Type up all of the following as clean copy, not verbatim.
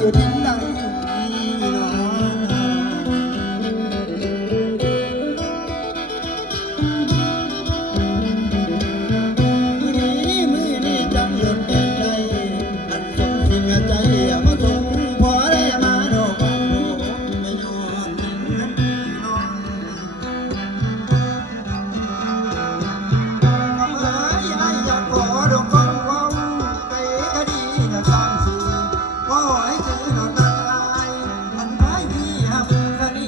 อยู่ดินใดหนอมือนี้จังเลือกแก่ใจอันสมสิ่งใจมาส่งพอได้มาดอกบางโผไม่ยอมน้องยายอยากขอดอกฟังเว้าไปคดีกับสร้างสื่อว่าให้ซื้อดอกตายมันไว้พี่หักคดี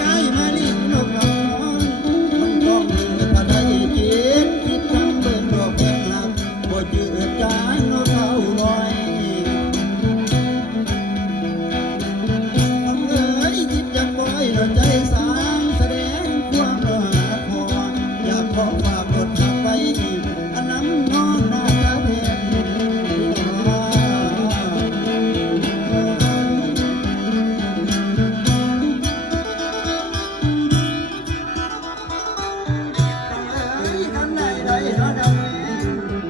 ยายมาลีนกน้องมันต้องมีพระได้จิตคิดทำเบิ่งดอกแพงหลักบ่จืดจางนกเขาน้อย จิตจะปล่อยใจสางแสดงความรักพออยากขอฝากบทขับไว้อันน้ำน้องน่าจะเพียงกันใดใดเนาะดังนี้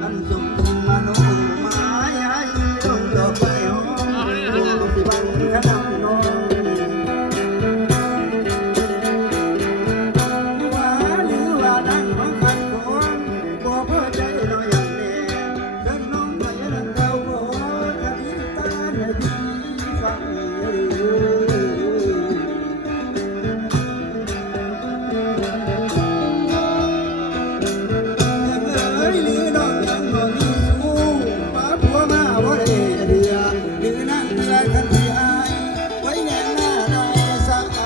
อันสุขมาโนมาให้ลงดอกไปหอมสิบังขนมน้อง หรือว่านั่งของขันคนบ่พอใจเราอย่างนี้เดินน้องไปนั่งเขาโอ้คดีตาในที่ฟังหรือน้องยังบ่มีสู้มาผัวมาบ่ได้เดือหรือนั่งเดือกันที่อายไว้แน่หน้าได้สักอ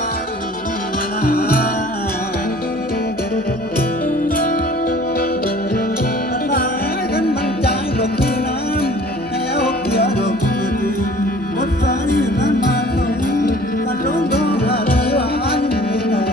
ันมา กันบรรจายก็คือน้ำให้เอาเกลือดมมาดื่มหมดสายนั้นมาส่งกันลงดอกว่าที่หวานนี่หนอ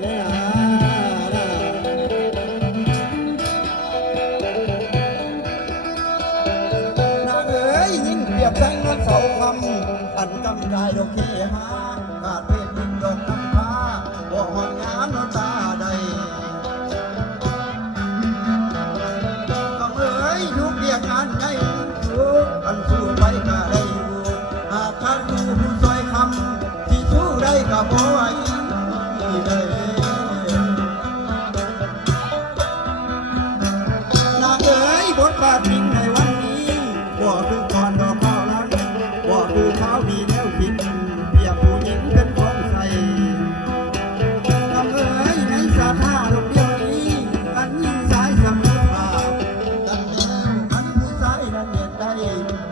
แน่นางเอ๋ยยิ่งเปรียบดังเสาคำอันกำได้ดอกเขหาขาดเพศดินดอกน้ำฟ้าบ่หอนงามน้ำตาใดก็เอ๋ยยุกเรียกงานใดอันสู้ไปก็ได้อยู่หากขาดผู้ผู้ซอยคำที่สู้ได้ก็บ่ไหวได้นางเอ๋ยบทบาทจริงในวันนี้บ่คือก่อนดอกข้าวนั้นบ่คือข้าวมีแนวคิดเปรียบผู้หญิงเป็นของใส่นางเอ๋ยในสาธาดอกเดียวนี้อันยิ่งสายสำนึกภาพดังแล้วอันผู้ชายนั้นเหตุใด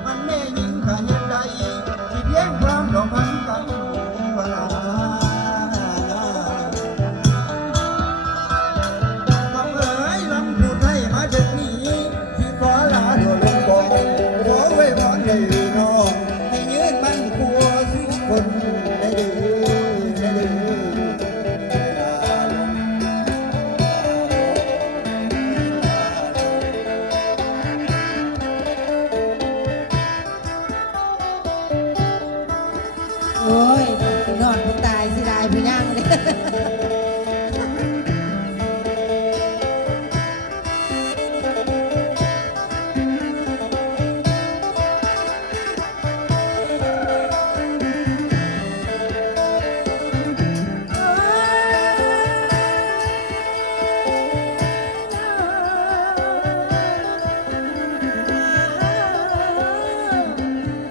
มันแม่หญิงก็เหตุใดที่เพียงความดอกพันกันว่า คำเอ๋ยลำพูดให้มาจากนี้ที่ขอลาโดนลงบอกขอไว้พรให้น้องให้ยืนมันกลัวทุกคนได้ดื้อได้ดื้อ โอ้ยสินอนผู้ตายสิได้ผู้ย่างเลย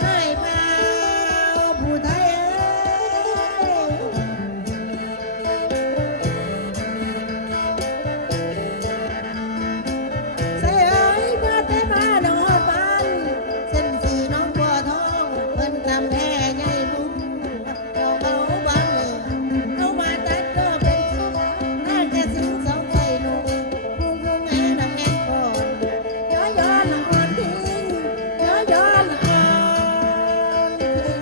ให้พาผู้ไทยเอ้ย ใส่เอ้ยมาแต่มาดอกปันเส้นสีน้องบัวทองเพิ่นทำแท่ใหญ่บุ้งเราเบาบางเลยเอามาตัดก็เป็นเสือน่าจะสิงสองไข่หนุ่มพุงพุงแม่น้ำแห้งก่อนย้อยย้อนอ่อนทิ้งย้อยย้อนอ่อนทิ้ง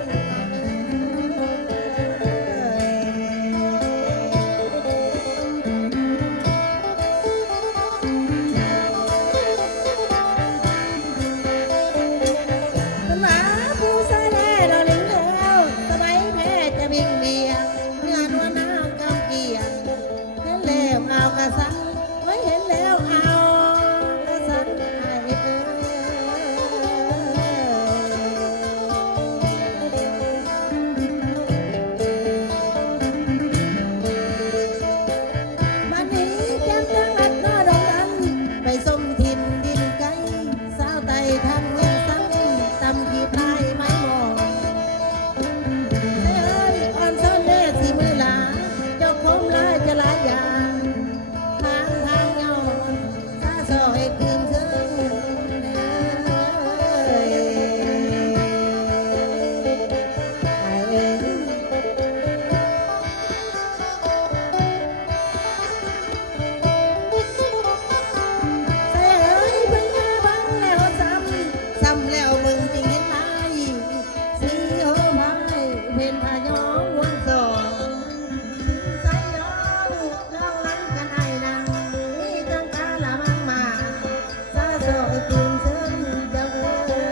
หมาผู้ใส่แล่ดอลิงแล้วสบายแพ้จะวิ่งเดียงเนื้อนวลน้ำกำเกียงเห็นแล้วเอากระสันไว้เห็นแล้วเอากระสันไอ้เอ้วันนี้แก้มจังอัดนอดงดันไปส่งทินดินไกลสาวไต่ทำเงินสังตำกีพายไม้หมอนเอ้ยอ่อนซ้อนเด้สิมือหลาเจ้าคมลายจะหลายอย่างทางทางเงาตาซอยคืนคืนเอ้ยไอ้เอ้ย ใส่เอ้ยเพิ่งมาบังแล้วซ้ำแล้วมึงจริงเห็นไรสีโหพายเป็นพายองวนสองใส่ย้อนเล่านั้นกันไอ้นางนี่จังกาละมังมาซาโซคืนเชิงเจ้าเอ้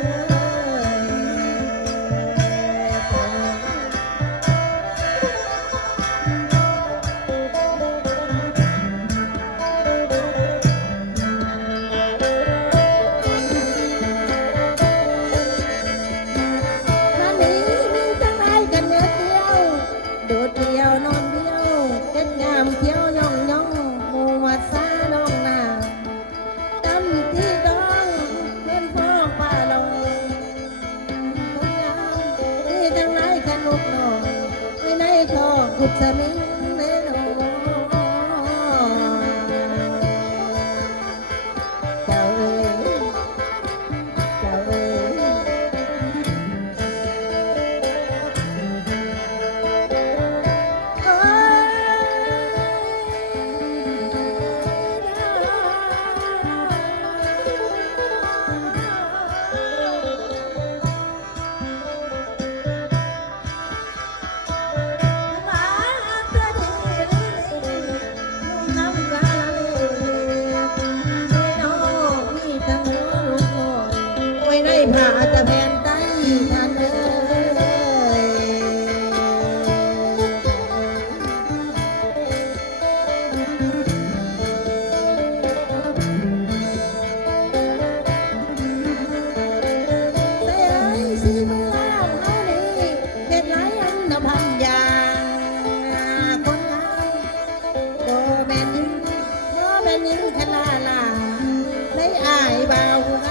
มันนี้มีจังไรกันเนื้อเดียวโดดเดียวนอนเดียวเจ็ดงามเขียวย่องย่องหมู่วัดซาน้องนาจำที่ดองเพื่อนพ่อป้าลง คนงามนี่จังไรขนุกหนอไว้ในคอขุดสมิงเด้อเจ้าเอ้ยเจ้าเอ้ยโอ้ย นิ่งขลาลาได้อายบ่าว